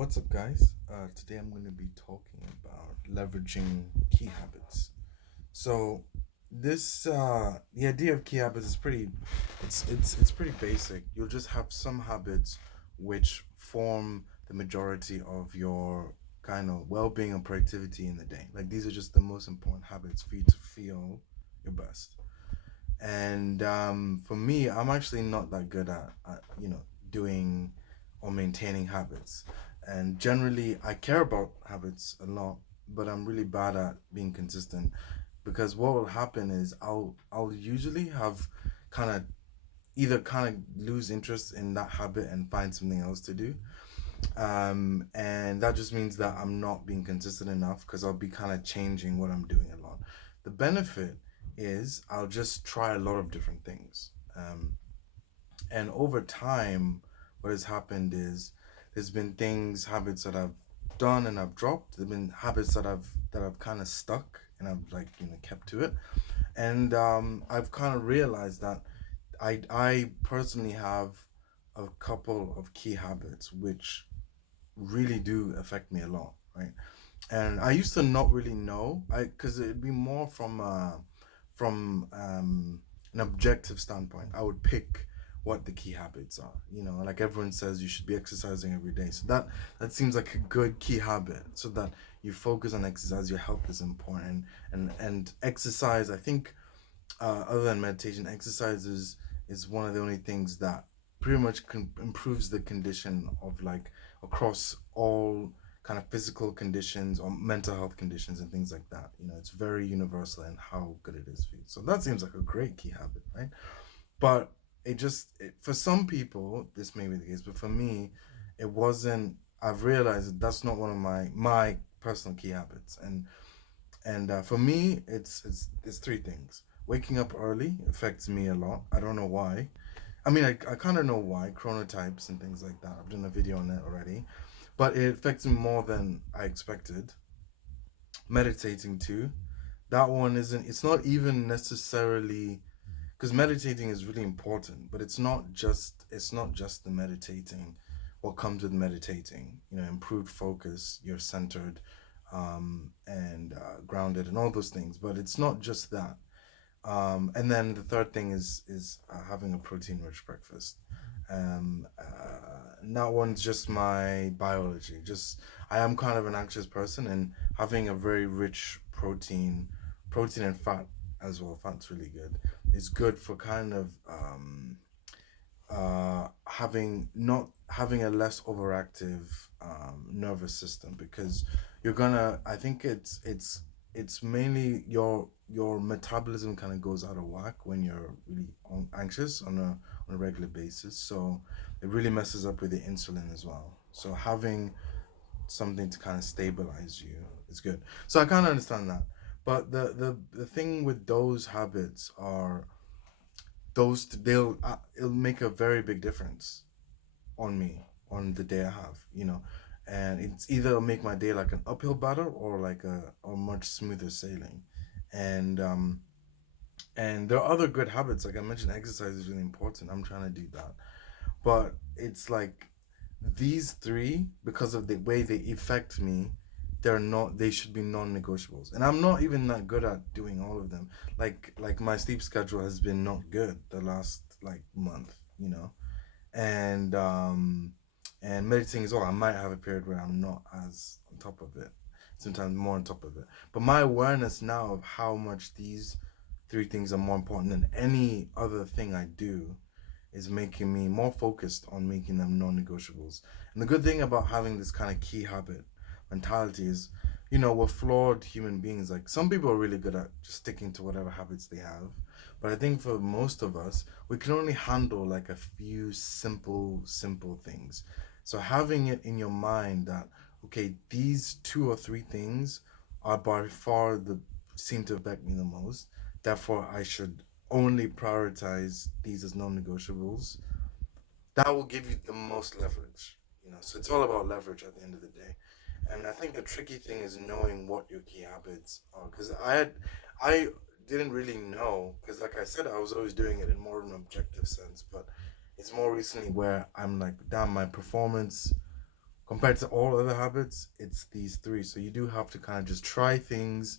What's up, guys? Today I'm going to be talking about leveraging key habits. So, the idea of key habits is it's pretty basic. You'll just have some habits which form the majority of your kind of well-being and productivity in the day. Like these are just the most important habits for you to feel your best. And for me, I'm actually not that good at doing or maintaining habits. And generally, I care about habits a lot, but I'm really bad at being consistent because what will happen is I'll usually have kind of either kind of lose interest in that habit and find something else to do. And that just means that I'm not being consistent enough because I'll be kind of changing what I'm doing a lot. The benefit is I'll just try a lot of different things. And over time, what has happened is there's been habits that I've done and I've dropped. There've been habits that I've kind of stuck and I've kept to it. And I've kind of realized that I personally have a couple of key habits which really do affect me a lot, right? And I used to not really know, I because it'd be more from an objective standpoint. I would pick what the key habits are. Like everyone says, you should be exercising every day. So that seems like a good key habit. So that you focus on exercise, your health is important, and exercise. I think other than meditation, exercise is one of the only things that pretty much improves the condition of like across all kind of physical conditions or mental health conditions and things like that. It's very universal in how good it is for you. So that seems like a great key habit, right? But for some people this may be the case, but for me, it wasn't. I've realized that that's not one of my personal key habits, and for me, it's three things. Waking up early affects me a lot. I don't know why. I mean, I kind of know why, chronotypes and things like that. I've done a video on it already, but it affects me more than I expected. Meditating too. That one isn't. It's not even necessarily because meditating is really important, but it's not just the meditating. What comes with meditating, improved focus, you're centered, and grounded, and all those things. But it's not just that. And then the third thing is having a protein rich breakfast. And that one's just my biology. Just I am kind of an anxious person, and having a very rich protein and fat as well. Fat's really good. It's good for kind of having not having a less overactive nervous system because you're gonna. I think it's mainly your metabolism kind of goes out of whack when you're really anxious on a regular basis. So it really messes up with the insulin as well. So having something to kind of stabilize you is good. So I kind of understand that. But the thing with those habits are it'll make a very big difference on me on the day I have, and it's either make my day like an uphill battle or like a much smoother sailing, and there are other good habits like I mentioned. Exercise is really important. I'm trying to do that, but it's like these three because of the way they affect me. They should be non-negotiables, and I'm not even that good at doing all of them. Like my sleep schedule has been not good the last like month, and meditating as well. I might have a period where I'm not as on top of it, sometimes more on top of it. But my awareness now of how much these three things are more important than any other thing I do is making me more focused on making them non-negotiables. And the good thing about having this kind of key habit mentality is, we're flawed human beings. Like some people are really good at just sticking to whatever habits they have, but I think for most of us, we can only handle like a few simple things. So having it in your mind that okay, these two or three things are by far the seem to affect me the most. Therefore, I should only prioritize these as non-negotiables. That will give you the most leverage. So it's all about leverage at the end of the day. And I think the tricky thing is knowing what your key habits are. Because I didn't really know. Because like I said, I was always doing it in more of an objective sense. But it's more recently where I'm like, damn, my performance Compared to all other habits, it's these three. So you do have to kind of just try things.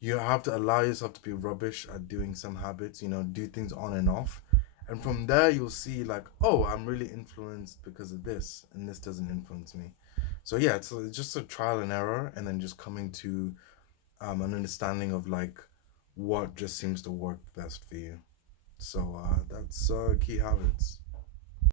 You have to allow yourself to be rubbish at doing some habits, do things on and off. And from there, you'll see, like, oh, I'm really influenced because of this, and this doesn't influence me. So, yeah, it's just a trial and error, and then just coming to an understanding of, like, what just seems to work best for you. So, that's key habits.